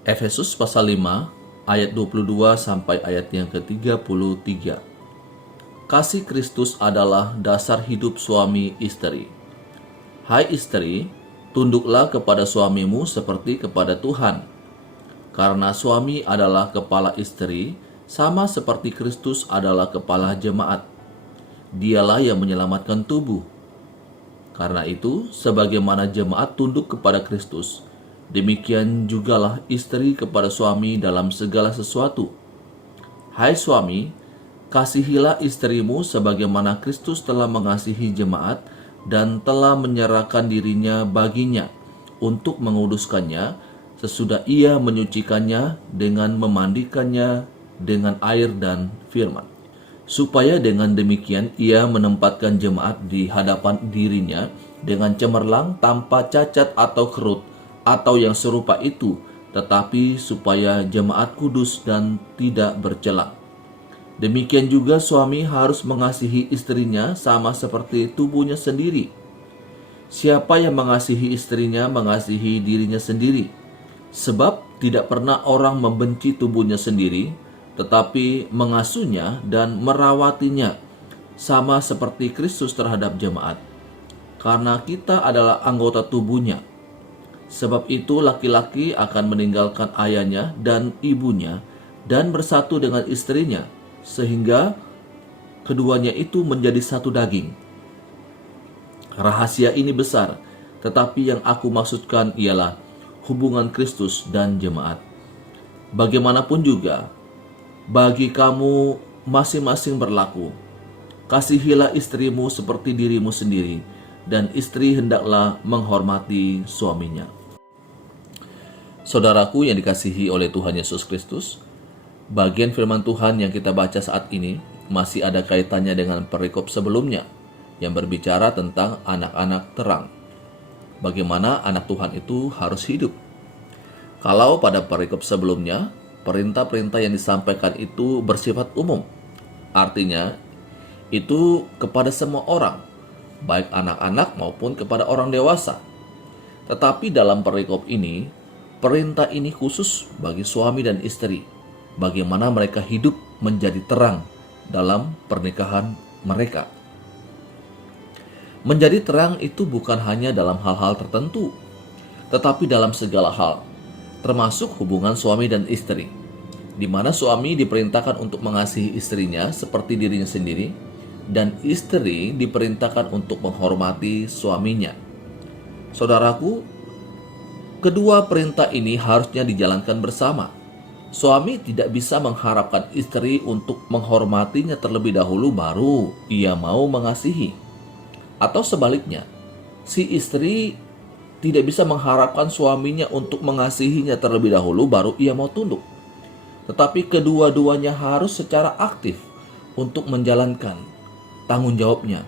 Efesus pasal 5 ayat 22 sampai ayat yang ke-33. Kasih Kristus adalah dasar hidup suami istri. Hai istri, tunduklah kepada suamimu seperti kepada Tuhan. Karena suami adalah kepala istri, sama seperti Kristus adalah kepala jemaat. Dialah yang menyelamatkan tubuh. Karena itu, sebagaimana jemaat tunduk kepada Kristus, demikian jugalah istri kepada suami dalam segala sesuatu. Hai suami, kasihilah istrimu sebagaimana Kristus telah mengasihi jemaat dan telah menyerahkan dirinya baginya untuk menguduskannya sesudah ia menyucikannya dengan memandikannya dengan air dan firman, supaya dengan demikian ia menempatkan jemaat di hadapan dirinya dengan cemerlang, tanpa cacat atau kerut atau yang serupa itu, tetapi supaya jemaat kudus dan tidak bercela. Demikian juga suami harus mengasihi istrinya sama seperti tubuhnya sendiri. Siapa yang mengasihi istrinya mengasihi dirinya sendiri. Sebab tidak pernah orang membenci tubuhnya sendiri, tetapi mengasuhnya dan merawatinya, sama seperti Kristus terhadap jemaat. Karena kita adalah anggota tubuhnya. Sebab itu laki-laki akan meninggalkan ayahnya dan ibunya dan bersatu dengan istrinya, sehingga keduanya itu menjadi satu daging. Rahasia ini besar, tetapi yang aku maksudkan ialah hubungan Kristus dan jemaat. Bagaimanapun juga, bagi kamu masing-masing berlaku, kasihilah istrimu seperti dirimu sendiri, dan istri hendaklah menghormati suaminya. Saudaraku yang dikasihi oleh Tuhan Yesus Kristus, bagian firman Tuhan yang kita baca saat ini masih ada kaitannya dengan perikop sebelumnya yang berbicara tentang anak-anak terang. Bagaimana anak Tuhan itu harus hidup. Kalau pada perikop sebelumnya, perintah-perintah yang disampaikan itu bersifat umum. Artinya, itu kepada semua orang, baik anak-anak maupun kepada orang dewasa. Tetapi dalam perikop ini, perintah ini khusus bagi suami dan istri, bagaimana mereka hidup menjadi terang dalam pernikahan mereka. Menjadi terang itu bukan hanya dalam hal-hal tertentu, tetapi dalam segala hal, termasuk hubungan suami dan istri, di mana suami diperintahkan untuk mengasihi istrinya seperti dirinya sendiri, dan istri diperintahkan untuk menghormati suaminya. Saudaraku, kedua perintah ini harusnya dijalankan bersama. Suami tidak bisa mengharapkan istri untuk menghormatinya terlebih dahulu baru ia mau mengasihi. Atau sebaliknya, si istri tidak bisa mengharapkan suaminya untuk mengasihinya terlebih dahulu baru ia mau tunduk. Tetapi kedua-duanya harus secara aktif untuk menjalankan tanggung jawabnya.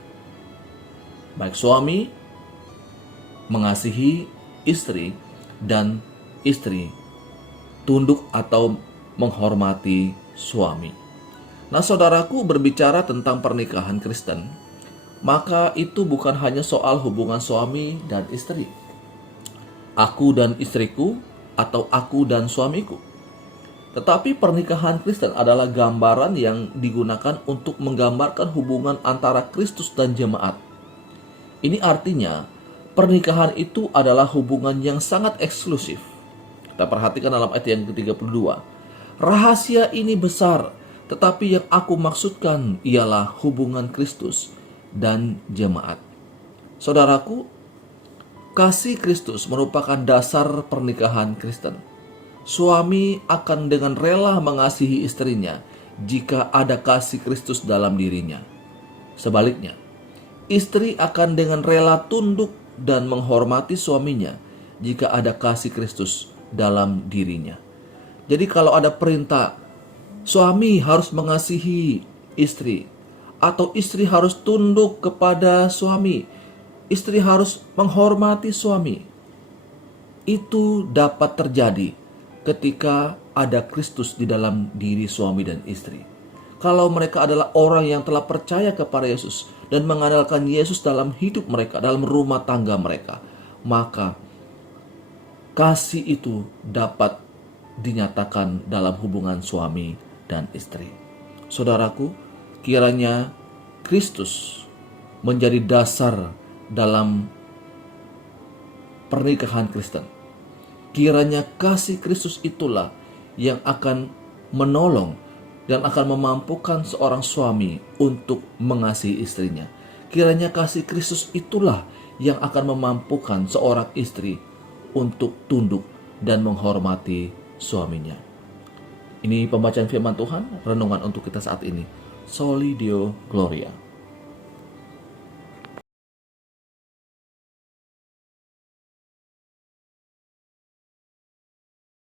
Baik suami mengasihi istri dan istri tunduk atau menghormati suami. Nah, saudaraku, berbicara tentang pernikahan Kristen, maka itu bukan hanya soal hubungan suami dan istri, aku dan istriku, atau aku dan suamiku. Tetapi pernikahan Kristen adalah gambaran yang digunakan untuk menggambarkan hubungan antara Kristus dan jemaat. Ini artinya, pernikahan itu adalah hubungan yang sangat eksklusif. Kita perhatikan dalam ayat yang ke-32. Rahasia ini besar, tetapi yang aku maksudkan ialah hubungan Kristus dan jemaat. Saudaraku, kasih Kristus merupakan dasar pernikahan Kristen. Suami akan dengan rela mengasihi istrinya jika ada kasih Kristus dalam dirinya. Sebaliknya, istri akan dengan rela tunduk dan menghormati suaminya jika ada kasih Kristus dalam dirinya. Jadi kalau ada perintah, suami harus mengasihi istri, atau istri harus tunduk kepada suami, istri harus menghormati suami, itu dapat terjadi ketika ada Kristus di dalam diri suami dan istri. Kalau mereka adalah orang yang telah percaya kepada Yesus dan mengandalkan Yesus dalam hidup mereka, dalam rumah tangga mereka, maka kasih itu dapat dinyatakan dalam hubungan suami dan istri. Saudaraku, kiranya Kristus menjadi dasar dalam pernikahan Kristen. Kiranya kasih Kristus itulah yang akan menolong dan akan memampukan seorang suami untuk mengasihi istrinya. Kiranya kasih Kristus itulah yang akan memampukan seorang istri untuk tunduk dan menghormati suaminya. Ini pembacaan firman Tuhan, renungan untuk kita saat ini. Soli Deo Gloria.